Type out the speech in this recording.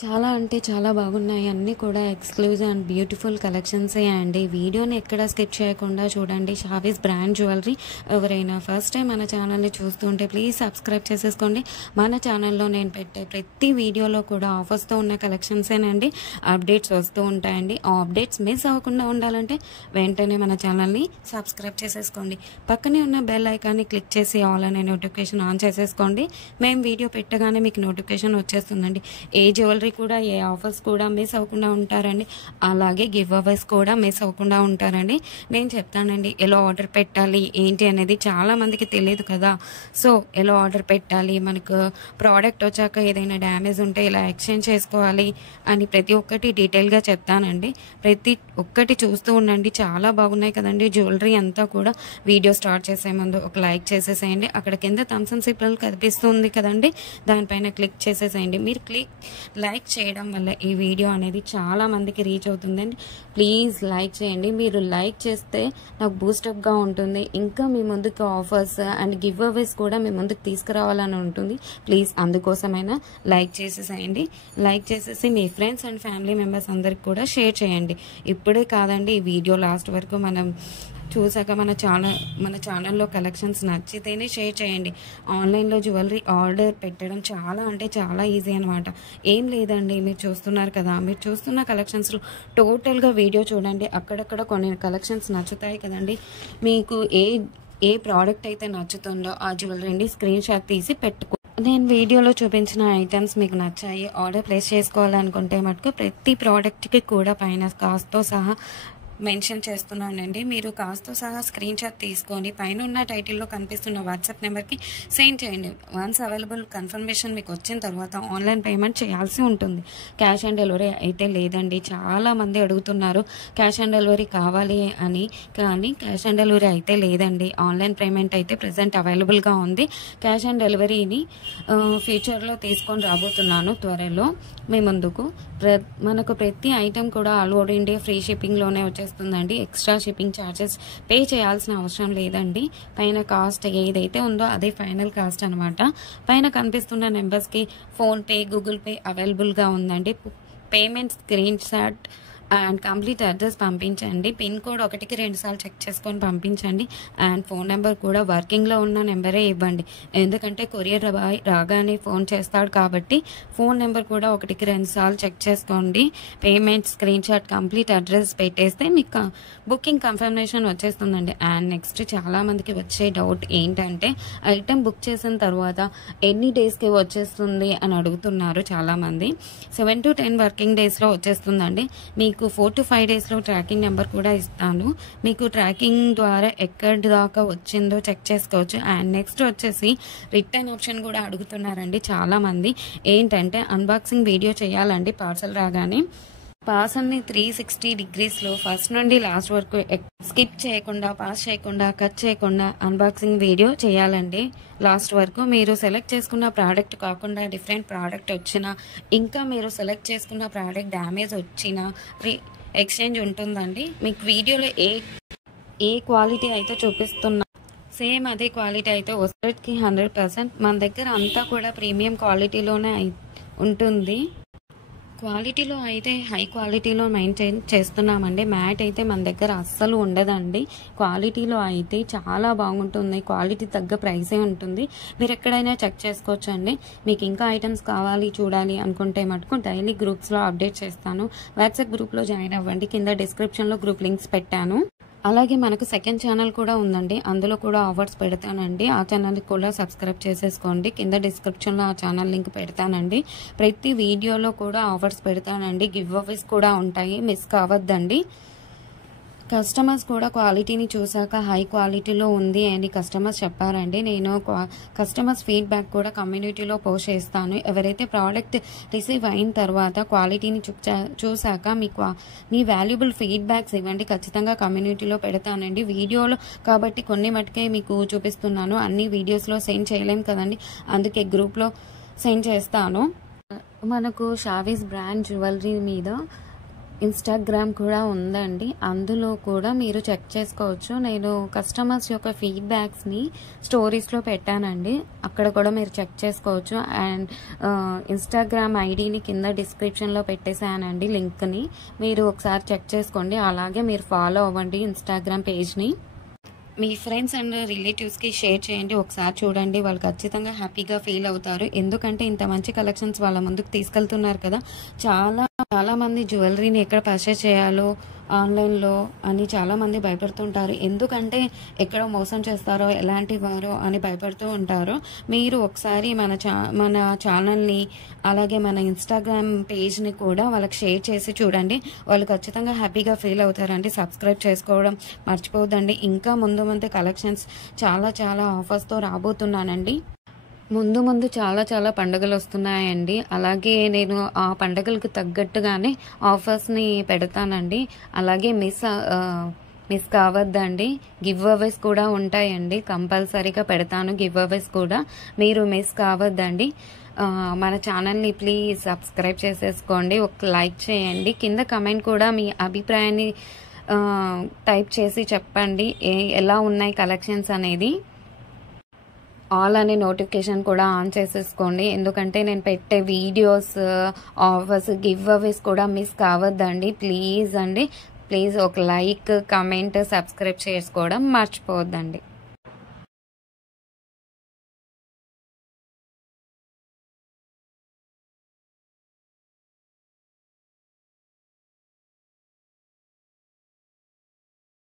చాలా అంటే చాలా బాగున్నాయి. అన్నీ కూడా ఎక్స్క్లూజివ్ అండ్ బ్యూటిఫుల్ కలెక్షన్సే అండి. వీడియోని ఎక్కడ స్కిప్ చేయకుండా చూడండి. Shavis brand jewellery. ఎవరైనా ఫస్ట్ టైం మన ఛానల్ని చూస్తుంటే ప్లీజ్ సబ్స్క్రైబ్ చేసేసుకోండి. మన ఛానల్లో నేను పెట్టే ప్రతి వీడియోలో కూడా ఆఫర్స్తో ఉన్న కలెక్షన్సేనండి అప్డేట్స్ వస్తూ ఉంటాయండి. ఆ అప్డేట్స్ మిస్ అవ్వకుండా ఉండాలంటే వెంటనే మన ఛానల్ని సబ్స్క్రైబ్ చేసేసుకోండి. పక్కనే ఉన్న బెల్ ఐకాన్ని క్లిక్ చేసి ఆల్ అనే నోటిఫికేషన్ ఆన్ చేసేసుకోండి. మేము వీడియో పెట్టగానే మీకు నోటిఫికేషన్ వచ్చేస్తుందండి. ఏ జ్యువెలరీ కూడా ఏ ఆఫర్స్ కూడా మిస్ అవ్వకుండా ఉంటారండి. అలాగే గివ్ అవేస్ కూడా మిస్ అవ్వకుండా ఉంటారండి. నేను చెప్తానండి ఎలా ఆర్డర్ పెట్టాలి ఏంటి అనేది. చాలా మందికి తెలియదు కదా. సో ఎలా ఆర్డర్ పెట్టాలి, మనకు ప్రోడక్ట్ వచ్చాక ఏదైనా డ్యామేజ్ ఉంటే ఇలా ఎక్స్చేంజ్ చేసుకోవాలి అని ప్రతి ఒక్కటి డీటెయిల్గా చెప్తానండి. ప్రతి ఒక్కటి చూస్తూ ఉండండి. చాలా బాగున్నాయి కదండి జ్యువెలరీ అంతా కూడా. వీడియో స్టార్ట్ చేసే ముందు ఒక లైక్ చేసేసేయండి. అక్కడ కింద థమ్స్ అప్ సింబల్ కనిపిస్తుంది కదండి, దానిపైన క్లిక్ చేసేసేయండి. మీరు లైక్ చేయడం వల్ల ఈ వీడియో అనేది చాలా మందికి రీచ్ అవుతుందండి. ప్లీజ్ లైక్ చేయండి. మీరు లైక్ చేస్తే నాకు బూస్టప్గా ఉంటుంది. ఇంకా మీ ముందుకు ఆఫర్స్ అండ్ గివ్ అవేస్ కూడా మీ ముందుకు తీసుకురావాలని ఉంటుంది. ప్లీజ్ అందుకోసమైనా లైక్ చేసేసేయండి. లైక్ చేసేసి మీ ఫ్రెండ్స్ అండ్ ఫ్యామిలీ మెంబర్స్ అందరికి కూడా షేర్ చేయండి. ఇప్పుడే కాదండి, ఈ వీడియో లాస్ట్ వరకు మనం చూసాక మన ఛానల్లో కలెక్షన్స్ నచ్చితేనే షేర్ చేయండి. ఆన్లైన్లో జ్యువెలరీ ఆర్డర్ పెట్టడం చాలా అంటే చాలా ఈజీ అనమాట. ఏం లేదండి, మీరు చూస్తున్నారు కదా, మీరు చూస్తున్న కలెక్షన్స్లో టోటల్గా వీడియో చూడండి. అక్కడక్కడ కొన్ని కలెక్షన్స్ నచ్చుతాయి కదండి. మీకు ఏ ప్రోడక్ట్ అయితే నచ్చుతుందో ఆ జ్యువెలరీని స్క్రీన్ షాట్ తీసి పెట్టుకో. నేను వీడియోలో చూపించిన ఐటమ్స్ మీకు నచ్చాయి, ఆర్డర్ ప్లేస్ చేసుకోవాలనుకుంటే మటుకు ప్రతి ప్రోడక్ట్కి కూడా పైన కాస్ట్తో సహా మెన్షన్ చేస్తున్నానండి. మీరు కాస్ట్తో సహా స్క్రీన్ షాట్ తీసుకొని పైన ఉన్న టైటిల్లో కనిపిస్తున్న వాట్సాప్ నెంబర్కి సెండ్ చేయండి. వన్స్ అవైలబుల్ కన్ఫర్మేషన్ మీకు వచ్చిన తర్వాత ఆన్లైన్ పేమెంట్ చేయాల్సి ఉంటుంది. క్యాష్ ఆన్ డెలివరీ అయితే లేదండి. చాలామంది అడుగుతున్నారు క్యాష్ ఆన్ డెలివరీ కావాలి అని, కానీ క్యాష్ ఆన్ డెలివరీ అయితే లేదండి. ఆన్లైన్ పేమెంట్ అయితే ప్రజెంట్ అవైలబుల్గా ఉంది. క్యాష్ ఆన్ డెలివరీని ఫ్యూచర్లో తీసుకొని రాబోతున్నాను త్వరలో మీ ముందుకు. మనకు ప్రతి ఐటెం కూడా ఆల్ ఓవర్ ఇండియా ఫ్రీ షిప్పింగ్లోనే వచ్చేస్తుందండి. ఎక్స్ట్రా షిప్పింగ్ ఛార్జెస్ పే చేయాల్సిన అవసరం లేదండి. పైన కాస్ట్ ఏదైతే ఉందో అదే ఫైనల్ కాస్ట్ అనమాట. పైన కనిపిస్తున్న నెంబర్స్కి ఫోన్పే, గూగుల్ పే అవైలబుల్గా ఉందండి. Payment screen shot and complete address పంపించండి. పిన్ కోడ్ 1కి 2 సార్లు చెక్ చేసుకొని పంపించండి. అండ్ ఫోన్ నెంబర్ కూడా వర్కింగ్లో ఉన్న నెంబరే ఇవ్వండి. ఎందుకంటే కొరియర్ రాగానే ఫోన్ చేస్తాడు కాబట్టి ఫోన్ నెంబర్ కూడా 1కి 2 సార్లు చెక్ చేసుకోండి. Payment screen shot complete address పెట్టేస్తే మీకు బుకింగ్ కన్ఫర్మేషన్ వచ్చేస్తుందండి. అండ్ నెక్స్ట్ చాలామందికి వచ్చే డౌట్ ఏంటంటే ఐటెం బుక్ చేసిన తర్వాత ఎన్ని డేస్కి వచ్చేస్తుంది అని అడుగుతున్నారు చాలామంది. 7 to 10 వర్కింగ్ డేస్లో వచ్చేస్తుందండి. మీకు 4 to 5 డేస్లో ట్రాకింగ్ నెంబర్ కూడా ఇస్తాను. మీకు ట్రాకింగ్ ద్వారా ఎక్కడి దాకా వచ్చిందో చెక్ చేసుకోవచ్చు. అండ్ నెక్స్ట్ వచ్చేసి రిటర్న్ ఆప్షన్ కూడా అడుగుతున్నారండి చాలామంది. ఏంటంటే అన్బాక్సింగ్ వీడియో చేయాలండి పార్సల్ రాగానే. పార్సల్ని 360 degreesలో ఫస్ట్ నుండి లాస్ట్ వరకు స్కిప్ చేయకుండా, పాస్ చేయకుండా, కట్ చేయకుండా అన్బాక్సింగ్ వీడియో చేయాలండి లాస్ట్ వరకు. మీరు సెలెక్ట్ చేసుకున్న ప్రోడక్ట్ కాకుండా డిఫరెంట్ ప్రోడక్ట్ వచ్చినా, ఇంకా మీరు సెలెక్ట్ చేసుకున్న ప్రోడక్ట్ డ్యామేజ్ వచ్చినా ఎక్స్చేంజ్ ఉంటుందండి. మీకు వీడియోలో ఏ క్వాలిటీ అయితే చూపిస్తున్నా సేమ్ అదే క్వాలిటీ అయితే 100కి 100%. మన దగ్గర అంతా కూడా ప్రీమియం క్వాలిటీలోనే ఉంటుంది. క్వాలిటీలో అయితే హై క్వాలిటీలో మెయింటైన్ చేస్తున్నామండి. మ్యాట్ అయితే మన దగ్గర అస్సలు ఉండదండి. క్వాలిటీలో అయితే చాలా బాగుంటుంది. క్వాలిటీ తగ్గ ప్రైసే ఉంటుంది. మీరు ఎక్కడైనా చెక్ చేసుకోవచ్చు అండి. మీకు ఇంకా ఐటమ్స్ కావాలి చూడాలి అనుకుంటే మటుకు డైలీ గ్రూప్స్లో అప్డేట్ చేస్తాను. వాట్సాప్ గ్రూప్లో జాయిన్ అవ్వండి. కింద డిస్క్రిప్షన్లో గ్రూప్ లింక్స్ పెట్టాను. అలాగే మనకు సెకండ్ ఛానల్ కూడా ఉందండి. అందులో కూడా ఆఫర్స్ పెడతానండి. ఆ ఛానల్కి కూడా సబ్స్క్రైబ్ చేసేసుకోండి. కింద డిస్క్రిప్షన్లో ఆ ఛానల్ లింక్ పెడతానండి. ప్రతి వీడియోలో కూడా ఆఫర్స్ పెడతానండి. గివ్ అవేస్ కూడా ఉంటాయి, మిస్ కావద్దండి. కస్టమర్స్ కూడా క్వాలిటీని చూసాక హై క్వాలిటీలో ఉంది అని కస్టమర్స్ చెప్పారండి. నేను కస్టమర్స్ ఫీడ్బ్యాక్ కూడా కమ్యూనిటీలో పోస్ట్ చేస్తాను. ఎవరైతే ప్రోడక్ట్ రిసీవ్ అయిన తర్వాత క్వాలిటీని చూసాక మీ వాల్యుబుల్ ఫీడ్బ్యాక్స్ ఇవ్వండి. ఖచ్చితంగా కమ్యూనిటీలో పెడతానండి. వీడియోలో కాబట్టి కొన్ని మటుకే మీకు చూపిస్తున్నాను. అన్ని వీడియోస్లో సెండ్ చేయలేం కదండి, అందుకే గ్రూప్లో సెండ్ చేస్తాను. మనకు షావీస్ బ్రాండ్ జ్యువెలరీ మీద ఇన్స్టాగ్రామ్ కూడా ఉందండి. అందులో కూడా మీరు చెక్ చేసుకోవచ్చు. నేను కస్టమర్స్ యొక్క ఫీడ్బ్యాక్స్ని స్టోరీస్లో పెట్టానండి. అక్కడ కూడా మీరు చెక్ చేసుకోవచ్చు. అండ్ ఇన్స్టాగ్రామ్ ఐడిని కింద డిస్క్రిప్షన్లో పెట్టేశానండి లింక్ని. మీరు ఒకసారి చెక్ చేసుకోండి. అలాగే మీరు ఫాలో అవ్వండి ఇన్స్టాగ్రామ్ పేజ్ని. మీ ఫ్రెండ్స్ అండ్ రిలేటివ్స్కి షేర్ చేయండి. ఒకసారి చూడండి, వాళ్ళు ఖచ్చితంగా హ్యాపీగా ఫీల్ అవుతారు. ఎందుకంటే ఇంత మంచి కలెక్షన్స్ వాళ్ళ ముందుకు తీసుకెళ్తున్నారు కదా. చాలా మంది జ్యువెలరీని ఎక్కడ పర్చేస్ చేయాలో ఆన్లైన్లో అని చాలామంది భయపడుతుంటారు. ఎందుకంటే ఎక్కడ మోసం చేస్తారో, ఎలాంటి వారో అని భయపడుతూ ఉంటారు. మీరు ఒకసారి మన ఛానల్ని అలాగే మన ఇన్స్టాగ్రామ్ పేజ్ని కూడా వాళ్ళకి షేర్ చేసి చూడండి. వాళ్ళు ఖచ్చితంగా హ్యాపీగా ఫీల్ అవుతారండి. సబ్స్క్రైబ్ చేసుకోవడం మర్చిపోవద్దండి. ఇంకా ముందు కలెక్షన్స్ చాలా ఆఫర్స్తో రాబోతున్నానండి. ముందు చాలా పండుగలు వస్తున్నాయండి. అలాగే నేను ఆ పండుగలకు తగ్గట్టుగానే ఆఫర్స్ని పెడతానండి. అలాగే మిస్ కావద్దండి. గివ్ అవేస్ కూడా ఉంటాయండి. కంపల్సరీగా పెడతాను గివ్ అవేస్ కూడా. మీరు మిస్ కావద్దండి. మన ఛానల్ని ప్లీజ్ సబ్స్క్రైబ్ చేసేసుకోండి. ఒక లైక్ చేయండి. కింద కమెంట్ కూడా మీ అభిప్రాయాన్ని టైప్ చేసి చెప్పండి ఎలా ఉన్నాయి కలెక్షన్స్ అనేది. ఆల్ అనే నోటిఫికేషన్ కూడా ఆన్ చేసేసుకోండి. ఎందుకంటే నేను పెట్టే వీడియోస్, ఆఫర్స్, గివ్ అవేస్ కూడా మిస్ కావద్దండి. ప్లీజ్ ఒక లైక్, కమెంట్, సబ్స్క్రైబ్ చేసుకోవడం మర్చిపోవద్దండి.